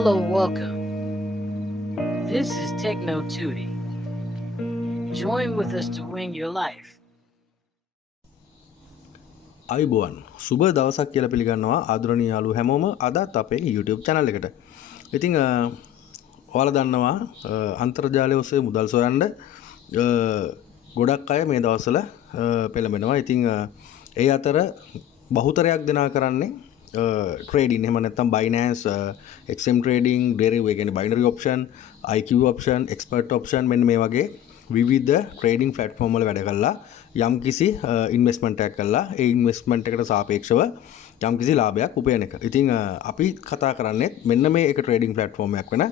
Hello, welcome. This is Techno Tuty. Join with us to win your life. අයිබෝන් සුබ දවසක් කියලා පිළිගන්නවා ආදරණීය යාළුවෝ හැමෝම අදත් අපේ YouTube channel එකට. ඉතින් ඔයාලා දන්නවා අන්තර්ජාලය ඔස්සේ මුදල් සොයන්න ගොඩක් අය මේ දවස්වල පෙළඹෙනවා. ඉතින් ඒ අතර බහුතරයක් දෙනා කරන්නේ trading එහෙම නැත්නම් Binance, XM trading, Deriv ඒ කියන්නේ binary option, IQ option, expert option මෙන්න මේ වගේ විවිධ trading platform වල වැඩ කරලා යම්කිසි ඉන්වෙස්ට්මන්ට් එකක් කළා ඒ ඉන්වෙස්ට්මන්ට් එකට සාපේක්ෂව යම්කිසි ලාභයක් උපයන එක. ඉතින් අපි කතා කරන්නේ මෙන්න මේ එක ට්‍රේඩින් ප්ලැට්ෆෝම් එකක් වෙන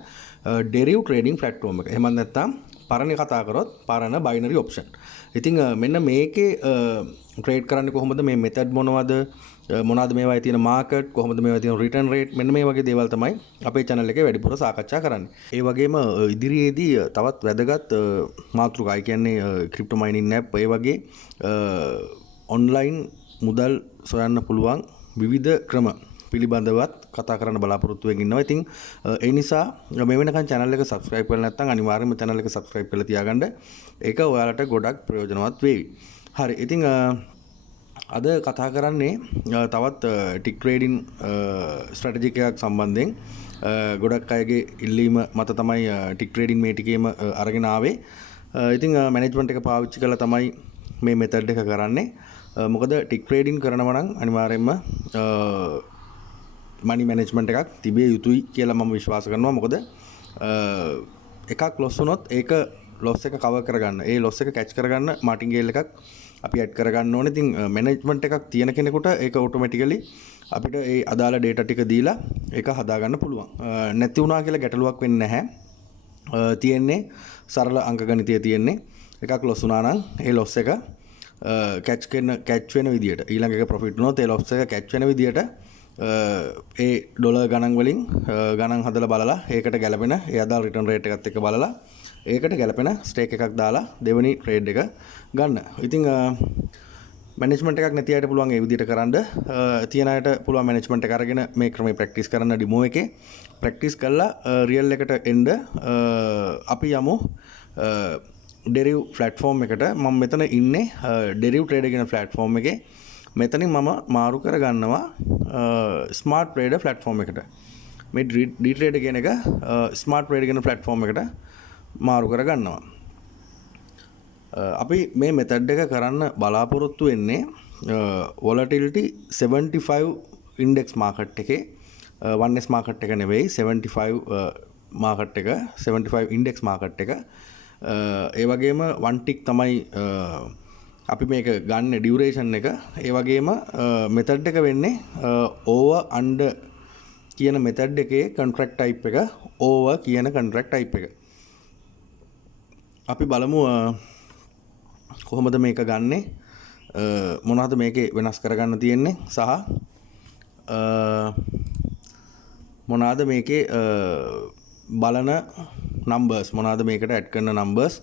Deriv ට්‍රේඩින් ප්ලැට්ෆෝම් එක. එහෙම නැත්නම් පරණ කතා කරොත් පරණ බයිනරි ඔප්ෂන්. ඉතින් මෙන්න මේකේ ට්‍රේඩ් කරන්නේ කොහොමද, මේ මෙතඩ් මොනවද මේවායේ තියෙන මාකට්, කොහොමද මේවායේ තියෙන රිටර්න් රේට්, මෙන්න මේ වගේ දේවල් තමයි අපේ channel එකේ වැඩිපුර සාකච්ඡා කරන්නේ. ඒ වගේම ඉදිරියේදී තවත් වැදගත් මාතෘකා, ඒ කියන්නේ ක්‍රිප්ටෝ මයිනින් ඇප්, ඒ වගේ ඔන්ලයින් මුදල් සොයන්න පුළුවන් විවිධ ක්‍රම පිළිබඳවත් කතා කරන්න බලාපොරොත්තු වෙමින් ඉන්නවා. ඉතින් ඒ නිසා මේ වෙනකන් channel එක subscribe කරලා නැත්නම් අනිවාර්යයෙන්ම channel එක subscribe කරලා තියාගන්න. ඒක ඔයාලට ගොඩක් ප්‍රයෝජනවත් වෙයි. හරි. ඉතින් අද කතා කරන්නේ තවත් ටික් ට්‍රේඩින් ස්ට්‍රැටජි එකක් සම්බන්ධයෙන්. ගොඩක් අයගේ ඉල්ලීම මත තමයි ටික් ට්‍රේඩින් මේ ටිකේම අරගෙන ආවේ. ඉතින් මැනේජ්මන්ට් එක පාවිච්චි කරලා තමයි මේ මෙතඩ් එක කරන්නේ. මොකද ටික් ට්‍රේඩින් කරනවා නම් අනිවාර්යයෙන්ම මනි මැනේජ්මන්ට් එකක් තිබිය යුතුයි කියලා මම විශ්වාස කරනවා. මොකද එකක් ලොස් වුණොත් ඒක ලොස් එක කවර් කරගන්න, ඒ ලොස් එක කැච් කරගන්න මාටින්ගේල් එකක් අපි ඇඩ් කරගන්න ඕනේ. ඉතින් මැනේජ්මන්ට් එකක් තියෙන කෙනෙකුට ඒක ඔටෝමැටිකලි අපිට ඒ අදාළ ඩේටා ටික දීලා ඒක හදාගන්න පුළුවන්. නැති වුණා කියලා ගැටලුවක් වෙන්නේ නැහැ. තියෙන්නේ සරල අංක ගණිතය තියෙන්නේ. එකක් ලොස් වුණා නම් ඒ ලොස් එක කැච් වෙන විදියට, ඊළඟ එක ප්‍රොෆිට් වුණොත් ඒ ලොස් එක කැච් වෙන විදියට ඒ ඩොලර් ගණන් වලින් ගණන් හදලා බලලා ඒකට ගැලපෙන ඒ අදාළ රිටර්න් රේට් එකත් එක්ක බලලා ඒකට ගැලපෙන ස්ටේක් එකක් දාලා දෙවෙනි ට්‍රේඩ් එක ගන්න. ඉතින් මැනේජ්මන්ට් එකක් නැති අයට පුළුවන් ඒ විදිහට කරන්න. තියෙන අයට පුළුවන් මැනේජ්මන්ට් එක අරගෙන මේ ක්‍රමේ ප්‍රැක්ටිස් කරන්න ඩිමෝ එකේ. ප්‍රැක්ටිස් කරලා රියල් එකට එන්න අපි යමු Deriv platform එකට. මම මෙතන ඉන්නේ Deriv trader කියන platform එකේ. මෙතනින් මම මාරු කර ගන්නවා smart trader platform එකට. මේ D trader කියන එක smart trader කියන platform එකට මාරු කර ගන්නවා. අපි මේ මෙතඩ් එක කරන්න බලාපොරොත්තු වෙන්නේ volatility 75 index market එකේ 1S market එක නෙවෙයි, 75 market එක, 75 index market එක. ඒ වගේම 1 tick තමයි අපි මේක ගන්න ඩියුරේෂන් එක. ඒ වගේම මෙතඩ් එක වෙන්නේ over under කියන මෙතඩ් එකේ contract type එක over කියන contract type එක. අපි බලමු කොහොමද මේක ගන්නෙ, මොනවද මේකේ වෙනස් කරගන්න තියෙන්නේ, සහ මොනවද මේකේ බලන නම්බර්ස්, මොනවද මේකට ඇඩ් කරන නම්බර්ස්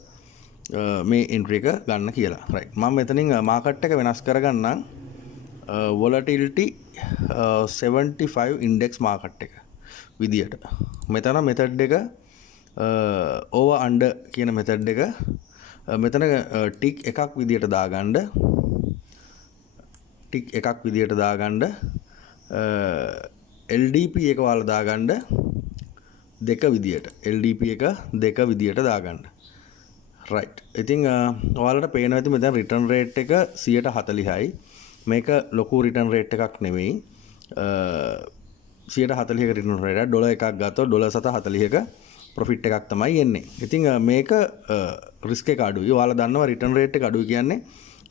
මේ එන්ට්‍රි එක ගන්න කියලා. රයිට්. මම මෙතනින් මාකට් එක වෙනස් කරගන්නම් volatility 75 index මාකට් එක විදියට. මෙතන මෙතඩ් එක over under කියන මෙතඩ් එක මෙතන ටික් එකක් විදියට දාගන්න, ටික් එකක් විදියට දාගන්න, LDP එක වල දාගන්න දෙක විදියට, LDP එක දෙක විදියට දාගන්න. රයිට්. ඉතින් ඔයාලට පේනවා ඇති මෙතන රිටර්න් රේට් එක 140යි. මේක ලොකු රිටර්න් රේට් එකක් නෙවෙයි. 140ක රිටර්න් රේට් එක. ඩොලර් එකක් ගත්තොත් ඩොලර් 740ක ප්‍රොෆිට් එකක් තමයි එන්නේ. ඉතින් මේක රිස්ක් එක අඩුයි. ඔයාලා දන්නවා රිටර්න් රේට් එක අඩුයි කියන්නේ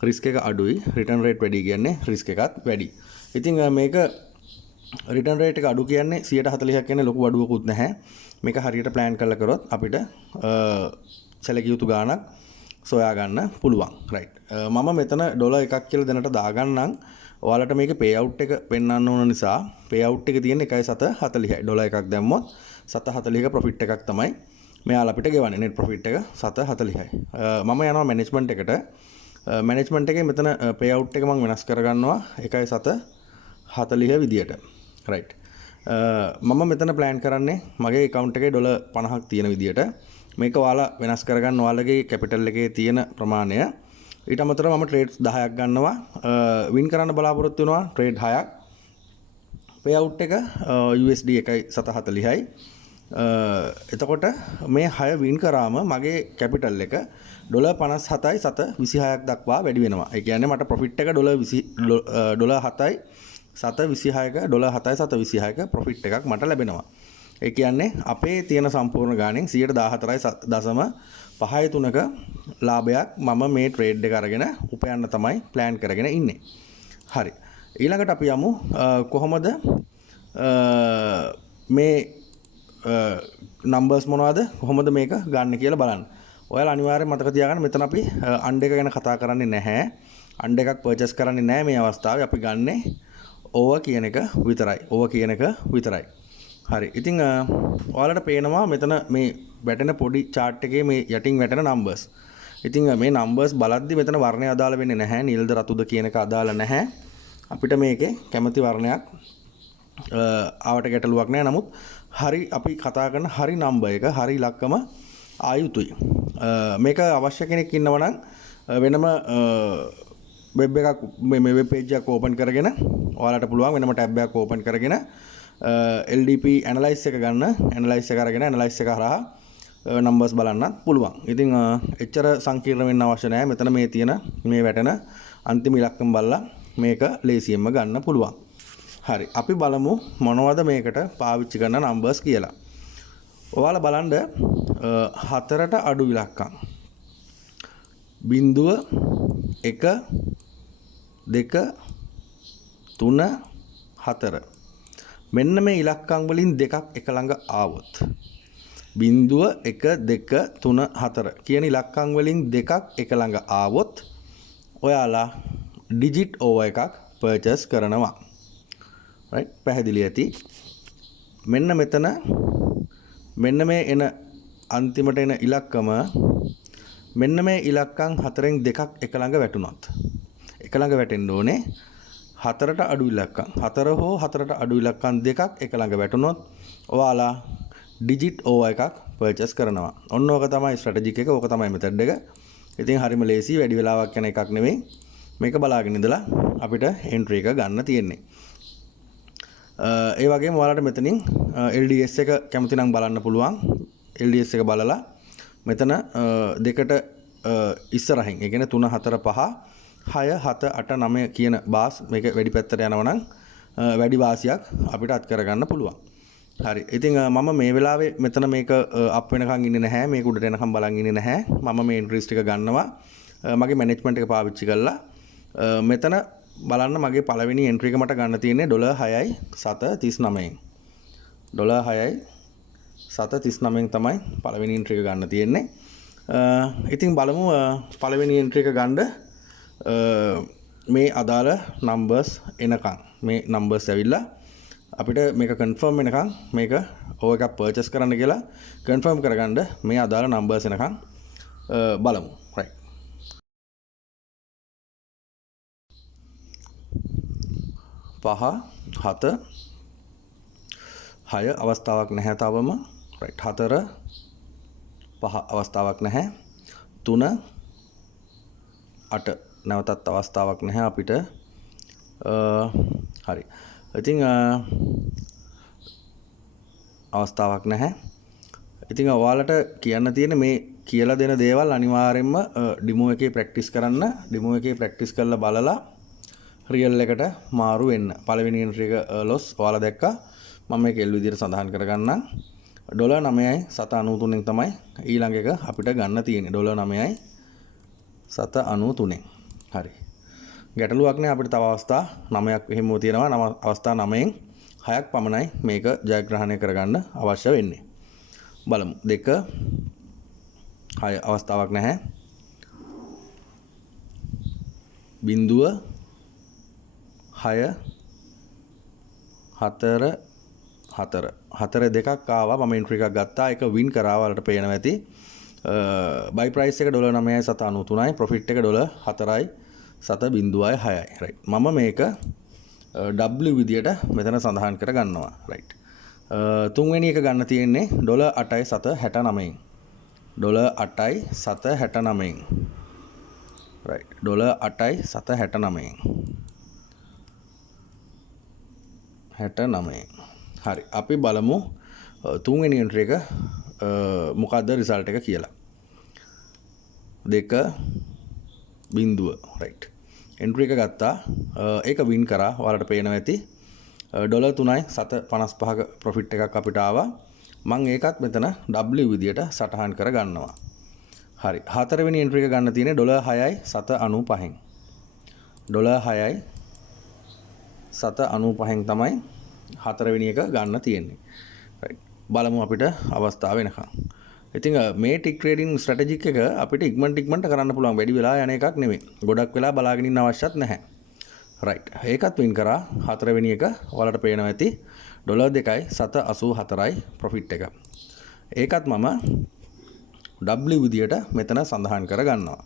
රිස්ක් එක අඩුයි, රිටර්න් රේට් වැඩි කියන්නේ රිස්ක් එකත් වැඩි. ඉතින් මේක රිටර්න් රේට් එක අඩු කියන්නේ 140ක් කියන්නේ ලොකු අඩුවකුත් නැහැ. මේක හරියට ප්ලෑන් කරලා කරොත් අපිට සැලකිය යුතු ගාණක් සොයා ගන්න පුළුවන්. රයිට්. මම මෙතන ඩොලර් එකක් කියලා දැනට දාගන්නම්. ඔයාලට මේක පේ අවුට් එක පෙන්වන්න ඕන නිසා පේ අවුට් එක තියෙන්නේ 1.740යි. ඩොලර් එකක් දැම්මොත් 740ක ප්‍රොෆිට් එකක් තමයි මෙයාලා අපිට ගෙවන්නේ. net profit එක 740යි. මම යනවා මැනේජ්මන්ට් එකට. මැනේජ්මන්ට් එකේ මෙතන පේ අවුට් එක මම වෙනස් කරගන්නවා 1.740 විදියට. රයිට්. මම මෙතන ප්ලෑන් කරන්නේ මගේ account එකේ $50ක් තියෙන විදියට මේක ඔයාලා වෙනස් කරගන්න ඔයාලගේ capital එකේ තියෙන ප්‍රමාණය ඊට අමතරව මම trades 10ක් ගන්නවා win කරන්න බලාපොරොත්තු වෙනවා trade 6ක් payout එක USD 1.40යි එතකොට මේ 6 win කරාම මගේ capital එක $57යි 7.26ක් දක්වා වැඩි වෙනවා. ඒ කියන්නේ මට profit එක $7.26ක $7.26ක profit එකක් මට ලැබෙනවා. ඒ කියන්නේ අපේ තියෙන සම්පූර්ණ ගාණෙන් 114.53ක ලාභයක් මම මේ trade එක අරගෙන උපයන්න තමයි plan කරගෙන ඉන්නේ. හරි. ඊළඟට අපි යමු කොහොමද මේ numbers මොනවද කොහොමද මේක ගන්න කියලා බලන්න. ඔයාලා අනිවාර්යෙන් මතක තියාගන්න මෙතන අපි අණ්ඩ එක ගැන කතා කරන්නේ නැහැ. අණ්ඩ එකක් purchase කරන්නේ නැහැ මේ අවස්ථාවේ. අපි ගන්නේ ඕව කියන එක විතරයි. ඕව කියන එක විතරයි. හරි. ඉතින් ඔයාලට පේනවා මෙතන මේ වැටෙන පොඩි chart එකේ මේ යටින් වැටෙන numbers. ඉතින් මේ numbers බලද්දි මෙතන වර්ණය අදාළ වෙන්නේ නැහැ. නිල්ද රතුද කියන එක අදාළ නැහැ. අපිට මේකේ කැමති වර්ණයක් ආවට ගැටලුවක් නැහැ. නමුත් හරි අපි කතා කරන හරි නම්බර් එක හරි ඉලක්කම ආයුතුයි. මේක අවශ්‍ය කෙනෙක් ඉන්නවා නම් වෙනම වෙබ් එකක් මේ වෙබ් පේජ් එකක් ඕපන් කරගෙන ඔයාලට පුළුවන් වෙනම ටැබ් එකක් ඕපන් කරගෙන LDP ඇනලයිස් එක ගන්න ඇනලයිස් එක අරගෙන ඇනලයිස් එක හරහා නම්බර්ස් බලන්නත් පුළුවන්. ඉතින් එච්චර සංකීර්ණ වෙන්න අවශ්‍ය නැහැ. මෙතන මේ තියෙන මේ වැටෙන අන්තිම ඉලක්කම බලලා මේක ලේසියෙන්ම ගන්න පුළුවන්. හරි. අපි බලමු මොනවද මේකට පාවිච්චි කරන නම්බර්ස් කියලා. ඔයාලා බලන්න 4ට අඩු ඉලක්කම් 0 1 2 3 4 මෙන්න මේ ඉලක්කම් වලින් දෙකක් එක ළඟ ආවොත් 0 1 2 3 4 කියන ඉලක්කම් වලින් දෙකක් එක ළඟ ආවොත් ඔයාලා ඩිජිට් ඕවර් එකක් පර්චේස් කරනවා. right පැහැදිලි ඇති. මෙන්න මෙතන මෙන්න මේ එන අන්තිමට එන ඉලක්කම මෙන්න මේ ඉලක්කම් හතරෙන් දෙකක් එක ළඟ වැටුණොත් එක ළඟ වැටෙන්න ඕනේ 4ට අඩු ඉලක්කම් 4 හෝ 4ට අඩු ඉලක්කම් දෙකක් එක ළඟ වැටුණොත් ඔයාලා ඩිජිට් ඕවර් එකක් පර්චේස් කරනවා. ඔන්න ඕක තමයි ස්ට්‍රැටජික් එක. ඕක තමයි මෙතඩ් එක. ඉතින් හරිම ලේසි වැඩි වෙලාවක් යන එකක් නෙවෙයි. මේක බලාගෙන ඉඳලා අපිට එන්ට්‍රි එක ගන්න තියෙන්නේ. ඒ වගේම ඔයාලට මෙතනින් LDS එක කැමති නම් බලන්න පුළුවන්. LDS එක බලලා මෙතන දෙකට ඉස්සරහින් ඒ කියන්නේ 3 4 5 6 7 8 9 කියන බාස් මේක වැඩි පැත්තට යනවා නම් වැඩි වාසියක් අපිට අත් කරගන්න පුළුවන්. හරි. ඉතින් මම මේ වෙලාවේ මෙතන මේක අප් වෙනකන් ඉන්නේ නැහැ. මේක උඩට එනකන් බලන් ඉන්නේ නැහැ. මම මේ එන්ට්‍රීස් ටික ගන්නවා. මගේ මැනේජ්මන්ට් එක පාවිච්චි කරලා මෙතන බලන්න මගේ පළවෙනි එන්ට්‍රි එක මට ගන්න තියෙන්නේ $6යි 7.39න්. $6යි 7.39න් තමයි පළවෙනි එන්ට්‍රි එක ගන්න තියෙන්නේ. ඉතින් බලමු පළවෙනි එන්ට්‍රි එක ගන්න මේ අදාළ නම්බර්ස් එනකන් මේ නම්බර්ස් ඇවිල්ලා අපිට මේක කන්ෆර්ම් වෙනකන් මේක ඕව එකක් පර්චේස් කරන්න කියලා කන්ෆර්ම් කරගන්න මේ අදාළ නම්බර්ස් එනකන් බලමු. right. පහ 7 6 අවස්ථාවක් නැහැ තවම. right 4 5 අවස්ථාවක් නැහැ. 3 8 නැවතත් අවස්ථාවක් නැහැ අපිට. හරි. ඉතින් අවස්ථාවක් නැහැ. ඉතින් ඔයාලට කියන්න තියෙන මේ කියලා දෙන දේවල් අනිවාර්යයෙන්ම ඩෙමෝ එකේ ප්‍රැක්ටිස් කරන්න. ඩෙමෝ එකේ ප්‍රැක්ටිස් කරලා බලලා රියල් එකට මාරු වෙන්න. පළවෙනි එන්ට්‍රි එක ලොස් ඔයාලා දැක්කා. මම මේක එල් විදියට සඳහන් කරගන්නම්. $9යි 7.93න් තමයි ඊළඟ එක අපිට ගන්න තියෙන්නේ. $9යි 7.93න්. හරි. ගැටලුවක් නෑ අපිට තව අවස්ථා 9ක් එහෙම තියෙනවා. අවස්ථා 9න් 6ක් පමණයි මේක ජයග්‍රහණය කරගන්න අවශ්‍ය වෙන්නේ. බලමු. 2 6 අවස්ථාවක් නැහැ. 0 6 4 4 දෙකක් ආවා. මම එන්ට්‍රි එකක් ගත්තා. ඒක වින් කරා. වලට පේනවා ඇති. බයි ප්‍රයිස් එක $9යි 7.93යි. ප්‍රොෆිට් එක $4යි 7.06යි. right. මම මේක W විදියට මෙතන සඳහන් කර ගන්නවා. right. තුන්වෙනි එක ගන්න තියෙන්නේ $8.769. $8.769. right. $8.769. 69. හරි. අපි බලමු තුන්වෙනි එන්ට්‍රි එක මොකද්ද රිසල්ට් එක කියලා. 2 බිංදුව. right. එන්ට්‍රි එක ගත්තා. ඒක වින් කරා. ඔයාලට පේනවා ඇති. $3.755ක ප්‍රොෆිට් එකක් අපිට ආවා. මම ඒකත් මෙතන W විදියට සටහන් කර ගන්නවා. හරි. හතරවෙනි එන්ට්‍රි එක ගන්න තියෙන්නේ $6.795. $6.795න් තමයි හතරවෙනි එක ගන්න තියෙන්නේ. right. බලමු අපිට අවස්ථාව වෙනකන්. ඉතින් මේ ටික් ට්‍රේඩින් ස්ට්‍රැටජි එක අපිට ඉක්මනට කරන්න පුළුවන්. වැඩි වෙලා යන එකක් නෙමෙයි. ගොඩක් වෙලා බලාගෙන ඉන්න අවශ්‍යත් නැහැ. right. ඒකත් වින් කරා. හතරවෙනි එක ඔයාලට පේනවා ඇති. $2.784යි ප්‍රොෆිට් එක. ඒකත් මම W විදියට මෙතන සඳහන් කර ගන්නවා.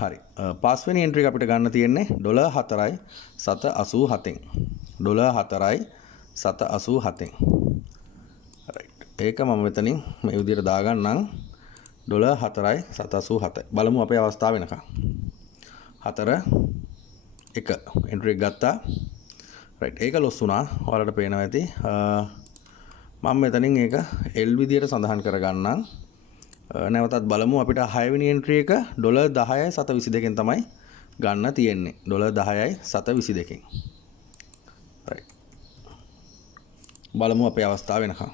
හරි. පස්වෙනි එන්ට්‍රි එක අපිට ගන්න තියෙන්නේ $4.787න්. $4.787න්. right. ඒක මම මෙතනින් මේ විදියට දාගන්නම්. $4.787. බලමු අපේ අවස්ථාව වෙනකන්. 4 1 එන්ට්‍රි එක ගත්තා. right. ඒක ලොස් වුණා. ඔයාලට පේනවා ඇති. මම මෙතනින් ඒක L විදියට සඳහන් කර ගන්නම්. නැවතත් බලමු අපිට 6 වෙනි එන්ට්‍රි එක $10.722න් තමයි ගන්න තියෙන්නේ. $10.722න්. right. බලමු අපේ අවස්ථාව වෙනකන්.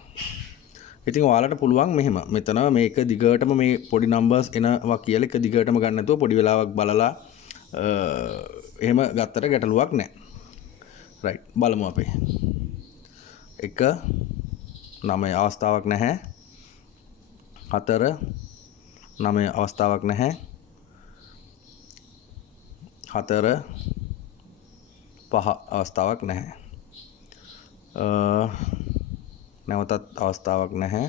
ඉතින් ඔයාලට පුළුවන් මෙහෙම මෙතන මේක දිගටම මේ පොඩි නම්බර්ස් එනවා කියලා එක දිගටම ගන්න නැතුව පොඩි වෙලාවක් බලලා එහෙම ගත්තට ගැටලුවක් නැහැ. right. බලමු අපේ 1 9 අවස්ථාවක් නැහැ. 4 9 අවස්ථාවක් නැහැ. 4 5 අවස්ථාවක් නැහැ. නැවතත් අවස්ථාවක් නැහැ.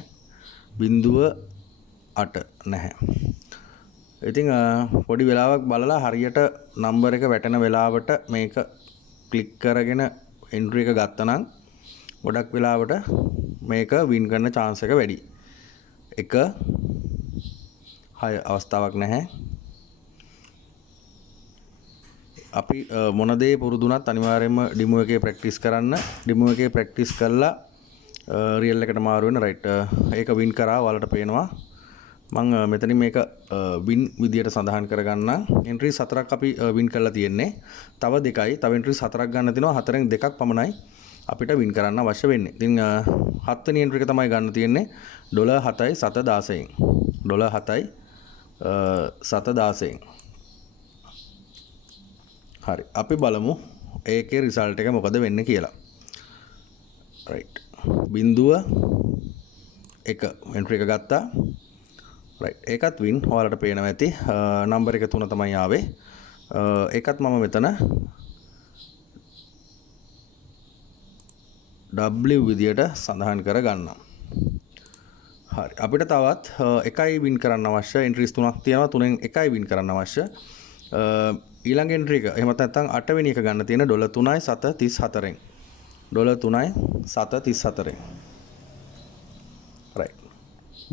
0.8 නැහැ. ඉතින් පොඩි වෙලාවක් බලලා හරියට නම්බර් එක වැටෙන වෙලාවට මේක ක්ලික් කරගෙන එන්ට්‍රි එක ගත්තා නම් ගොඩක් වෙලාවට මේක වින් කරන chance එක වැඩි. 1 6 අවස්ථාවක් නැහැ. අපි මොන දේ පුරුදුනත් අනිවාර්යයෙන්ම ඩෙමෝ එකේ ප්‍රැක්ටිස් කරන්න. ඩෙමෝ එකේ ප්‍රැක්ටිස් කළා රියල් එකට මාරු වෙන රයිට්. ඒක වින් කරා ඔයාලට පේනවා. මම මෙතනින් මේක වින් විදියට සඳහන් කරගන්න. එන්ට්‍රි 4ක් අපි වින් කරලා තියෙන්නේ. තව 2යි. තව එන්ට්‍රි 4ක් ගන්න තියෙනවා. 4න් 2ක් පමණයි අපිට වින් කරන්න අවශ්‍ය වෙන්නේ. ඉතින් 7 වෙනි එන්ට්‍රි එක තමයි ගන්න තියෙන්නේ $7.716න්. $7.716න්. හරි. අපි බලමු ඒකේ රිසල්ට් එක මොකද වෙන්නේ කියලා. right. 0.1 එන්ට්‍රි එක ගත්තා. right. ඒකත් වින්. ඔයාලට පේනවා ඇති. නම්බර් එක 3 තමයි ආවේ. ඒකත් මම මෙතන W විදියට සඳහන් කර ගන්නම්. හරි. අපිට තවත් එකයි වින් කරන්න අවශ්‍ය. එන්ට්‍රීස් 3ක් තියෙනවා. 3න් එකයි වින් කරන්න අවශ්‍ය. ඊළඟ එන්ට්‍රි එක එහෙමත් නැත්නම් 8 වෙනි එක ගන්න තියෙන $3.734න්. $3.734න්. right.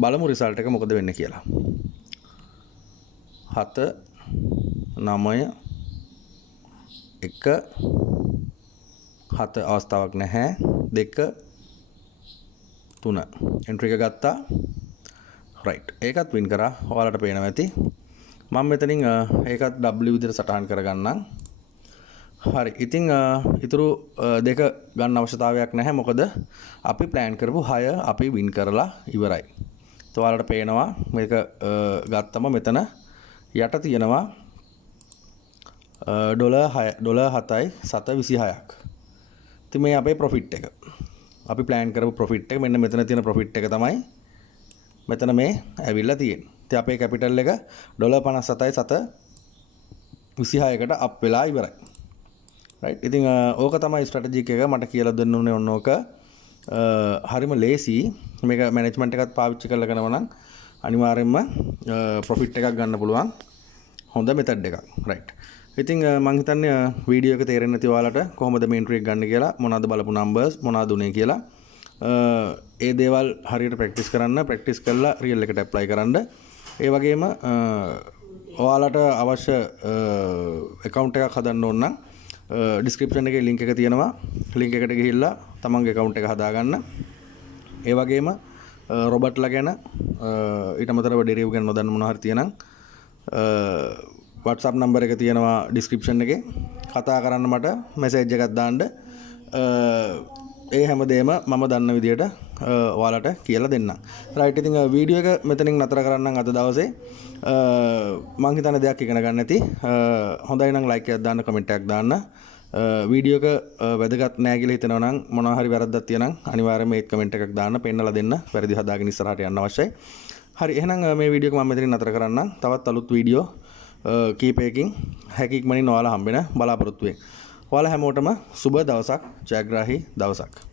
බලමු රිසල්ට් එක මොකද වෙන්නේ කියලා. 7 9 1 7 අවස්ථාවක් නැහැ. 2 3 එන්ට්‍රි එක ගත්තා. right. ඒකත් වින් කරා. ඔයාලට පේනවා ඇති. මම මෙතනින් ඒකත් W විදිහට සටහන් කරගන්නම්. හරි. ඉතින් ඊටු දෙක ගන්න අවශ්‍යතාවයක් නැහැ. මොකද අපි plan කරපු 6 අපි වින් කරලා ඉවරයි. ඔයාලට පේනවා මේක ගත්තම මෙතන යට තියෙනවා $7.26ක්. ඉතින් මේ අපේ ප්‍රොෆිට් එක. අපි plan කරපු ප්‍රොෆිට් එක මෙන්න මෙතන තියෙන ප්‍රොෆිට් එක තමයි මෙතන මේ ඇවිල්ලා තියෙන්නේ. ඉතින් අපේ කැපිටල් එක $57.726කට අප් වෙලා ඉවරයි. right. ඉතින් ඕක තමයි ස්ට්‍රැටජි එක මට කියලා දෙන්න උනේ ඔන්න ඕක. හරිම ලේසි. මේක මැනේජ්මන්ට් එකත් පාවිච්චි කරලා කරනවා නම් අනිවාර්යයෙන්ම ප්‍රොෆිට් එකක් ගන්න පුළුවන් හොඳ මෙතඩ් එකක්. right. ඉතින් මම හිතන්නේ වීඩියෝ එක තේරෙන්නේ නැති ඔයාලට කොහොමද මේ එන්ට්‍රි එක ගන්න කියලා, මොනවද බලපු නම්බර්ස්, මොනවද උනේ කියලා. ඒ දේවල් හරියට ප්‍රැක්ටිස් කරන්න, ප්‍රැක්ටිස් කරලා රියල් එකට ඇප්ලයි කරන්න. ඒ වගේම ඔයාලට අවශ්‍ය account එකක් හදන්න ඕන නම් description එකේ link එක තියෙනවා. link එකට ගිහිල්ලා තමන්ගේ account එක හදාගන්න. ඒ වගේම රොබර්ට්ලා ගැන ඊට අමතරව Deriv ගැන නොදන්න මොනවා හරි තියෙනම් WhatsApp නම්බර් එක තියෙනවා description එකේ. කතා කරන්න මට message එකක් දාන්න. ඒ හැමදේම මම දන්න විදියට ඔයාලට කියලා දෙන්නම්. රයිට්, ඉතින් වීඩියෝ එක මෙතනින් නතර කරන්නම් අද දවසේ. මම හිතන දෙයක් ඉගෙන ගන්න ඇති. හොඳයි නම් ලයික් එකක් දාන්න, කමෙන්ට් එකක් දාන්න. වීඩියෝ එක වැදගත් නෑ කියලා හිතනවා නම්, මොනවා හරි වැරද්දක් තියෙනම් අනිවාර්යයෙන්ම ඒත් කමෙන්ට් එකක් දාන්න, පෙන්නලා දෙන්න. වැරදි හදාගෙන ඉස්සරහට යන්න අවශ්‍යයි. හරි, එහෙනම් මේ වීඩියෝ එක මම මෙතනින් නතර කරන්නම්. තවත් අලුත් වීඩියෝ කීපයකින් හැකි ඉක්මනින් ඔයාලා හම්බෙන බලාපොරොත්තු වෙන්න. ඔයාලා හැමෝටම සුබ දවසක්, ජයග්‍රාහී දවසක්.